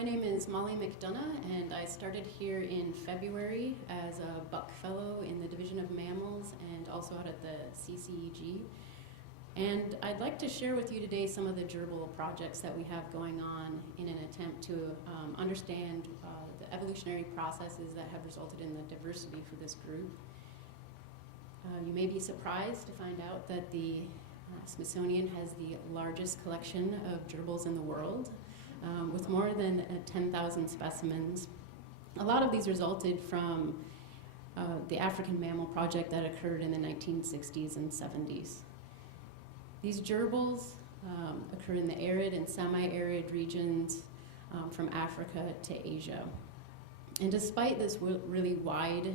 My name is Molly McDonough, and I started here in February as a Buck Fellow in the Division of Mammals and also out at the CCEG. And I'd like to share with you today some of the gerbil projects that we have going on in an attempt to understand the evolutionary processes that have resulted in the diversity for this group. You may be surprised to find out that the Smithsonian has the largest collection of gerbils in the world, with more than 10,000 specimens. A lot of these resulted from the African Mammal Project that occurred in the 1960s and 70s. These gerbils occur in the arid and semi-arid regions from Africa to Asia. And despite this really wide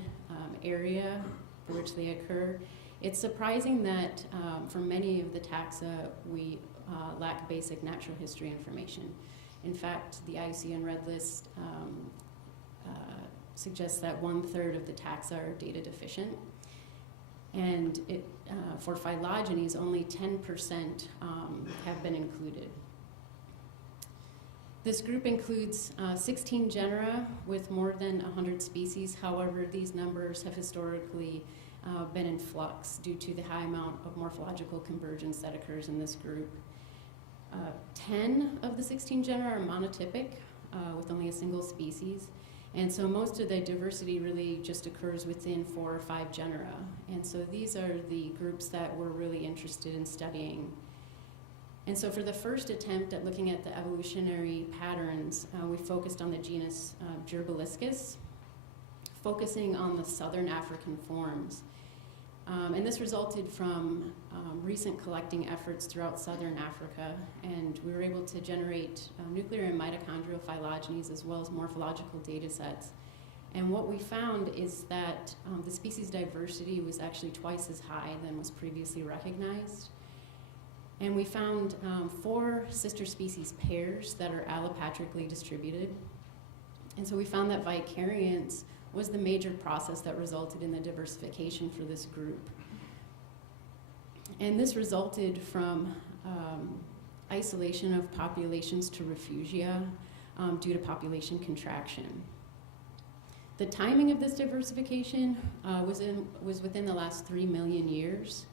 area for which they occur, it's surprising that for many of the taxa we lack basic natural history information. In fact, the IUCN Red List suggests that 1/3 of the taxa are data deficient. And for phylogenies, only 10% have been included. This group includes 16 genera with more than 100 species. However, these numbers have historically been in flux due to the high amount of morphological convergence that occurs in this group. 10 of the 16 genera are monotypic with only a single species. And so most of the diversity really just occurs within 4 or 5 genera. And so these are the groups that we're really interested in studying. And so for the first attempt at looking at the evolutionary patterns, we focused on the genus Gerbiliscus, focusing on the southern African forms. And this resulted from recent collecting efforts throughout southern Africa, and we were able to generate nuclear and mitochondrial phylogenies as well as morphological data sets. And what we found is that the species diversity was actually twice as high than was previously recognized. And we found 4 sister species pairs that are allopatrically distributed. And so we found that vicariance was the major process that resulted in the diversification for this group. And this resulted from isolation of populations to refugia due to population contraction. The timing of this diversification was within the last 3 million years,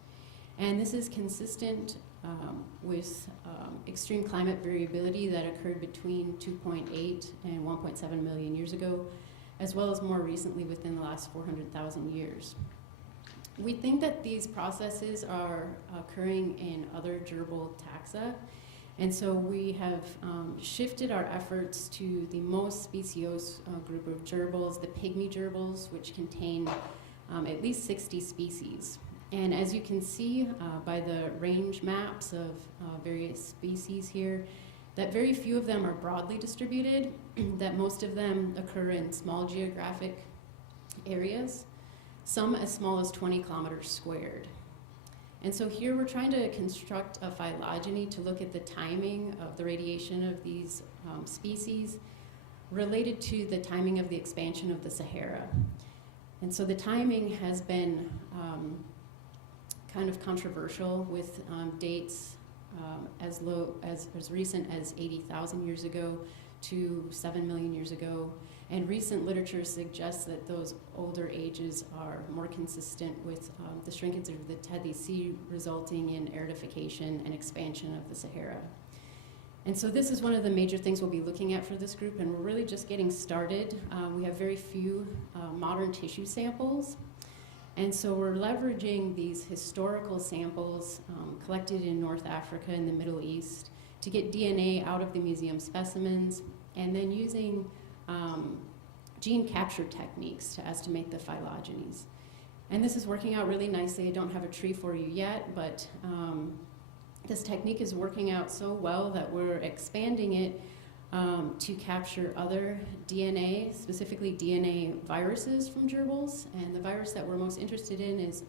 and this is consistent with extreme climate variability that occurred between 2.8 and 1.7 million years ago, as well as more recently within the last 400,000 years. We think that these processes are occurring in other gerbil taxa, and so we have shifted our efforts to the most speciose group of gerbils, the Pygmy Gerbils, which contain at least 60 species. And as you can see by the range maps of various species here, that very few of them are broadly distributed, that most of them occur in small geographic areas, some as small as 20 kilometers squared. And so here we're trying to construct a phylogeny to look at the timing of the radiation of these species related to the timing of the expansion of the Sahara. And so the timing has been kind of controversial with dates as recent as 80,000 years ago to 7 million years ago. And recent literature suggests that those older ages are more consistent with the shrinkage of the Tethys Sea, resulting in aridification and expansion of the Sahara. And so this is one of the major things we'll be looking at for this group, and we're really just getting started. We have very few modern tissue samples. And so we're leveraging these historical samples collected in North Africa and the Middle East to get DNA out of the museum specimens, and then using gene capture techniques to estimate the phylogenies. And this is working out really nicely. I don't have a tree for you yet, but this technique is working out so well that we're expanding it to capture other DNA, specifically DNA viruses from gerbils. And the virus that we're most interested in is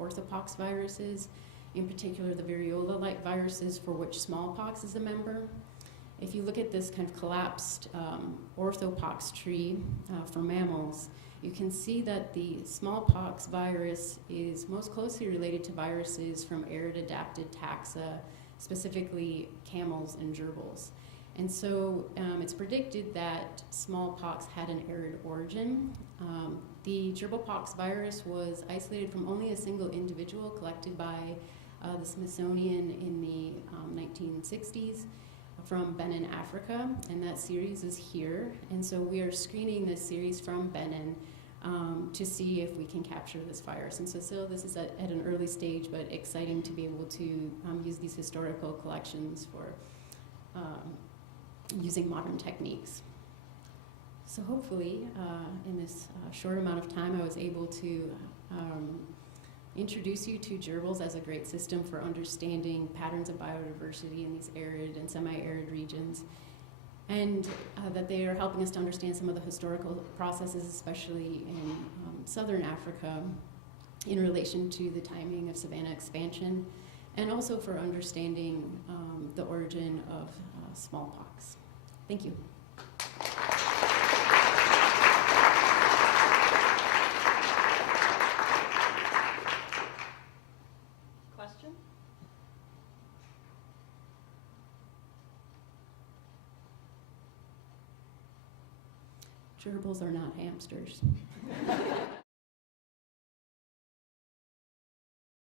orthopox viruses, in particular the variola-like viruses for which smallpox is a member. If you look at this kind of collapsed orthopox tree for mammals, you can see that the smallpox virus is most closely related to viruses from arid-adapted taxa, specifically camels and gerbils. And so it's predicted that smallpox had an arid origin. The gerbil pox virus was isolated from only a single individual collected by the Smithsonian in the 1960s from Benin, Africa, and that series is here. And so we are screening this series from Benin to see if we can capture this virus. And so still this is at an early stage, but exciting to be able to use these historical collections for using modern techniques. So hopefully, in this short amount of time, I was able to introduce you to gerbils as a great system for understanding patterns of biodiversity in these arid and semi-arid regions, and that they are helping us to understand some of the historical processes, especially in southern Africa, in relation to the timing of savanna expansion, and also for understanding the origin of smallpox. Thank you. Question? Gerbils are not hamsters.